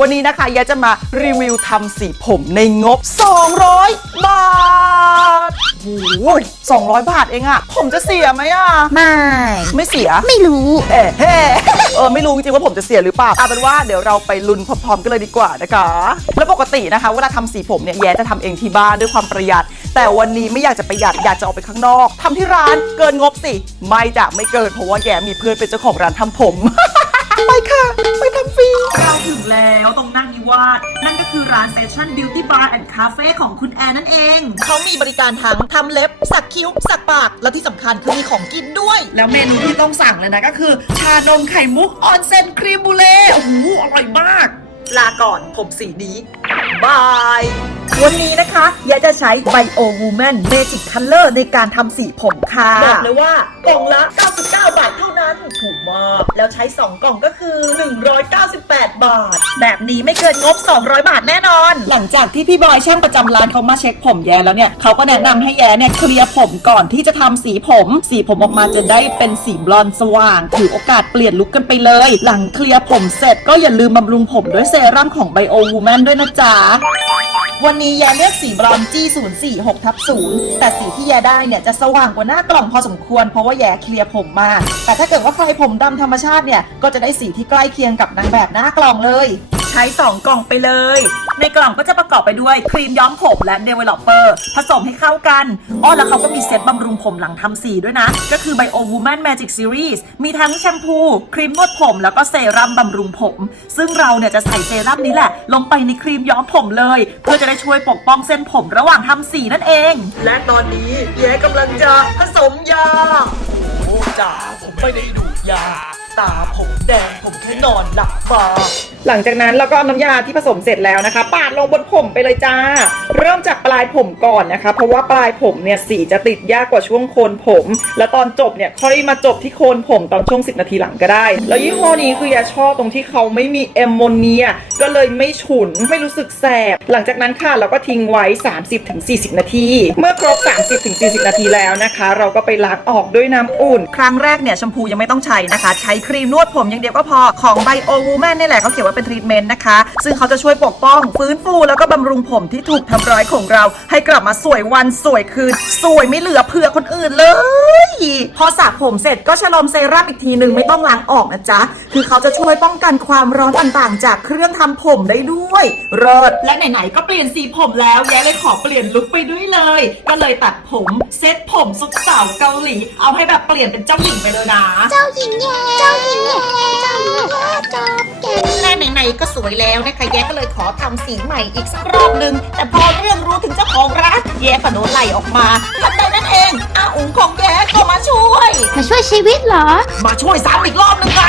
วันนี้นะคะยะจะมารีวิวทำสีผมในงบ 200 บาทโอ้โห200 บาทเองอะผมจะเสียไหมอะไม่ ไม่เสีย ไม่รู้ เอะเฮ้เออไม่รู้จริงๆว่าผมจะเสียหรือเปล่าเอาเป็นว่าเดี๋ยวเราไปลุ้นพร้อมๆกันเลยดีกว่านะคะ แล้วปกตินะคะเวลาทำสีผมเนี่ยแย้จะทำเองที่บ้านด้วยความประหยัด แต่วันนี้ไม่อยากจะประหยัดอยากจะออกไปข้างนอกทำที่ร้านเกินงบสิ ไม่จ้ะไม่เกินเพราะว่าแย้มีเพื่อนเป็นเจ้าของร้านทำผม แล้วตรงหน้านิวาสนั่นก็คือร้าน Session Beauty Bar and Cafe ของคุณแอนนั่นเอง เขามีบริการทั้งทำเล็บ สักคิ้ว สักปาก และที่สำคัญคือมีของกินด้วย แล้วเมนูที่ต้องสั่งเลยนะก็คือ ชานมไข่มุกออนเซนครีมบูเล่โอ้โหอร่อยมาก ลาก่อนผมสีนี้บายวันนี้นะคะยายจะใช้ Bio Woman Magic Color ในการทำสีผมค่ะบอกเลยว่ากล่องละ 99 บาทเท่า นั้นถูกมาก แล้วใช้ 2 กล่องก็คือ 198 บาท แบบนี้ไม่เกินงบ 200 บาทแน่นอน หลังจากที่พี่บอยช่างประจำร้านเขามาเช็คผมแย้แล้วเนี่ยเขาก็แนะนำให้แย้เนี่ยเคลียร์ผมก่อนที่จะทำสีผม สีผมออกมาจะได้เป็นสีบลอนด์สว่างถือโอกาสเปลี่ยนลุคกันไปเลย หลังเคลียร์ผมเสร็จก็อย่าลืมบำรุงผมด้วยเซรั่มของ Bio Woman ด้วยนะจ๊ะ วันนี้แยาเลือกสีบรอนจี้046ทับ0แต่สีที่แยาได้เนี่ยจะสว่างกว่าหน้ากล่องพอสมควร เพราะว่าแยเคลียร์ผมมา แต่ถ้าเกิดว่าใครผมดำธรรมชาติเนี่ยก็จะได้สีที่ใกล้เคียงกับนางแบบหน้ากล่องเลย ช้ 2 กล่องไปเลย ในกล่องก็จะประกอบไปด้วยครีมย้อมผมและ Developer ผสมให้เข้ากันอ้อแล้วเขาก็มีเซตบำรุงผมหลังทำสีด้วยนะ ก็คือ Bio Woman Magic Series มีทั้งแชมพู ครีมนวดผม แล้วก็เซรั่มบำรุงผม ซึ่งเราเนี่ยจะใส่เซรั่มนี้แหละ ลงไปในครีมย้อมผมเลย เพื่อจะได้ช่วยปกป้องเส้นผมระหว่างทำสีนั่นเอง และตอนนี้แย้กำลังจะผสมยาโอ้จ่าผมไม่ได้ดูดยา ตาผมแดงผมแค่นอนหลับฟ้าหลังจากนั้นเราก็เอาน้ำยาที่ผสมเสร็จแล้วนะคะ ปาดลงบนผมไปเลยจ้า เริ่มจากปลายผมก่อนนะคะ เพราะว่าปลายผมเนี่ยสีจะติดยากกว่าช่วงโคนผม แล้วตอนจบเนี่ยค่อยมาจบที่โคนผมตอนช่วง 10 นาทีหลังก็ได้ แล้วยี่ห้อนี้คือยาชอบตรงที่เขาไม่มีแอมโมเนีย ก็เลยไม่ฉุนไม่รู้สึกแสบ หลังจากนั้นค่ะเราก็ทิ้งไว้ 30-40 นาที เมื่อครบ 30-40 นาทีแล้วนะคะ เราก็ไปล้างออกด้วยน้ำอุ่น ครั้งแรกเนี่ยแชมพูยังไม่ต้องใช้นะคะ ใช้ครีมนวดผมอย่างเดียวก็พอของ Bio Woman นี่แหละเขาเขียนว่าเป็นทรีทเมนต์นะคะ ซึ่งเขาจะช่วยปกป้อง ฟื้นฟูแล้วก็บำรุงผมที่ถูกทำร้ายของเรา ให้กลับมาสวยวันสวยคืน สวยไม่เหลือเผื่อคนอื่นเลย พอสระผมเสร็จก็ฉลมเซรั่มอีกทีหนึ่งไม่ต้องล้างออกนะจ๊ะ คือเขาจะช่วยป้องกันความร้อนต่างๆ จากเครื่องทำผมได้ด้วยเลิศและไหนๆก็เปลี่ยนสีผมแล้วแย้เลยขอเปลี่ยนลุคไปด้วยเลย ก็เลยตัดผมเซ็ตผมซุกสาวเกาหลี เอาให้แบบเปลี่ยนเป็นเจ้าหญิงไปเลยนะ เจ้าหญิงแย่เจ้าหญิงแย่เจ้าหญิงแย่จอบแก่และไหนๆก็สวยแล้วนะคะ แย้ก็เลยขอทำสีใหม่อีกสักรอบหนึ่งแต่พอเรื่องรู้ถึงเจ้าของร้านแย้ก็โดนไล่ออกมาทันใดนั้นเองอาอุ๋งของแย้ก็มาช่วย มาช่วยชีวิตเหรอ มาช่วยซ้ำอีกรอบหนึ่งไง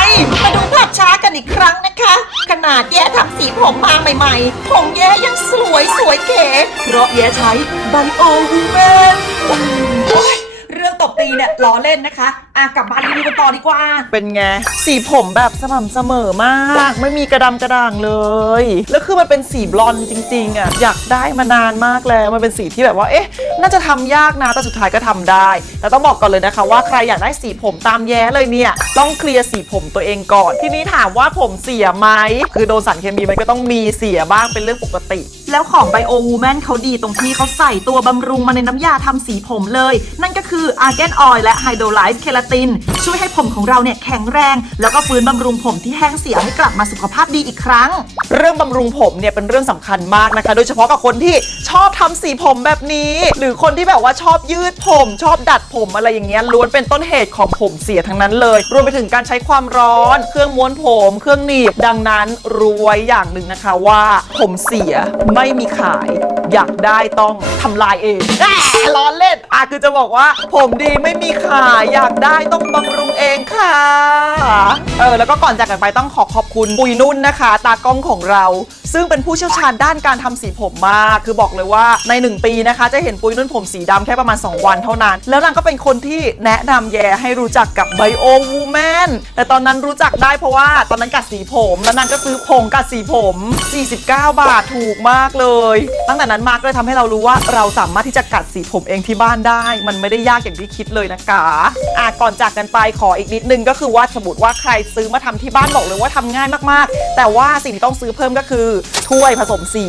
มาดูภาพช้ากันอีกครั้งนะคะ ขนาดแย้ทำสีผมมาใหม่ๆผมแย้ยังสวยสวยเก๋เพราะแย้ใช้ไบโอวูแมนโอ้ยเรื่อง ตบตีเนี่ยล้อเล่นนะคะ อะกลับมารีวิวกันต่อดีกว่า เป็นไง สีผมแบบสม่ำเสมอมาก ไม่มีกระดำกระด่างเลย แล้วคือมันเป็นสีบลอนด์จริง ๆอะอยากได้มานานมากแล้วมันเป็นสีที่แบบว่าเอ๊ะ น่าจะทำยากนะแต่สุดท้ายก็ทำได้แต่ต้องบอกก่อนเลยนะคะ ว่าใครอยากได้สีผมตามแย้เลยเนี่ย ต้องเคลียร์สีผมตัวเองก่อน ทีนี้ถามว่าผมเสียไหมคือโดนสารเคมีมันก็ต้องมีเสียบ้างเป็นเรื่องปกติแล้วของ Bio Woman เขาดีตรงที่เขาใส่ตัวบำรุงมาในน้ำยาทำสีผมเลย นั่นก็คือ Argan Oil และ Hydrolyzed Keratin ช่วยให้ผมของเราเนี่ยแข็งแรง แล้วก็ฟื้นบำรุงผมที่แห้งเสียให้กลับมาสุขภาพดีอีกครั้ง เรื่องบำรุงผมเนี่ยเป็นเรื่องสำคัญมากนะคะ โดยเฉพาะกับคนที่ชอบทำสีผมแบบนี้ หรือคนที่แบบว่าชอบยืดผม ชอบดัดผมอะไรอย่างเงี้ยล้วนเป็นต้นเหตุของผมเสียทั้งนั้นเลย รวมไปถึงการใช้ความร้อน เครื่องม้วนผม เครื่องหนีบดังนั้นรู้ไว้อย่างหนึ่งนะคะว่าผมเสียไม่มีขาย อยากได้ต้องทำลายเองแหมล้อเล่นอะคือจะบอกว่า ผมดีไม่มีขายอยากได้ต้องบำรุงเองค่ะเออแล้วก็ก่อนจากกันไปต้องขอขอบคุณปุยนุ่นนะคะ ตากล้องของเรา ซึ่งเป็นผู้เชี่ยวชาญด้านการทำสีผมมาก คือบอกเลยว่าใน 1 ปีนะคะ จะเห็นปุยนุ่นผมสีดำแค่ประมาณ 2 วันเท่านั้น แล้วนางก็เป็นคนที่แนะนำแย่ให้รู้จักกับไบโอวูแมนแต่ตอนนั้นรู้จักได้เพราะว่าตอนนั้นกัดสีผม แล้วนางก็ซื้อผงกัดสีผม 49 บาทถูกมากเลย ตั้งแต่นั้นมาก็เลยทำให้เรารู้ว่าเราสามารถที่จะกัดสีผมเองที่บ้านได้ มันไม่ได้ยากอย่างที่คิดเลยนะคะอะก่อนจากกันไปขออีกนิดนึงก็คือว่าสมมติว่าใครซื้อมาทำที่บ้านบอกเลยว่าทำง่ายมากๆ แต่ว่าสิ่งที่ต้องซื้อเพิ่มก็คือถ้วยผสมสี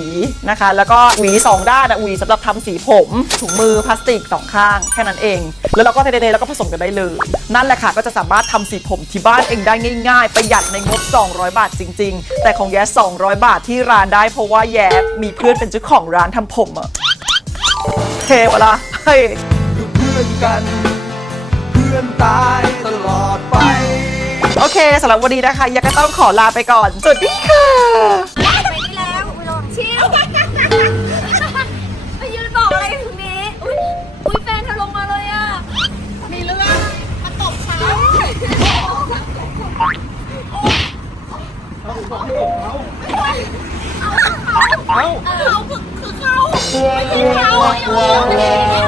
นะคะ แล้วก็หวีสองด้านอะหวีสำหรับทำสีผมถุงมือพลาสติกสองข้างแค่นั้นเอง แล้วเราก็เทๆแล้วก็ผสมกันได้เลย นั่นแหละค่ะก็จะสามารถทำสีผมที่บ้านเองได้ง่าย ๆ ประหยัดในงบ 200 บาทจริง ๆ แต่ของแย้200 บาทที่ร้านได้เพราะว่าแย้มีเพื่อนเป็นเจ้าของร้านทำผมอะเทปะละเฮ้ยคือเพื่อนกัน เพื่อนตายตลอดไป โอเคสำหรับวันนี้นะคะยาก็ต้องขอลาไปก่อนสวัสดีค่ะ ไปได้แล้วอุ้ยลองชิว เขาคือคือเขาไม่ใช่เขา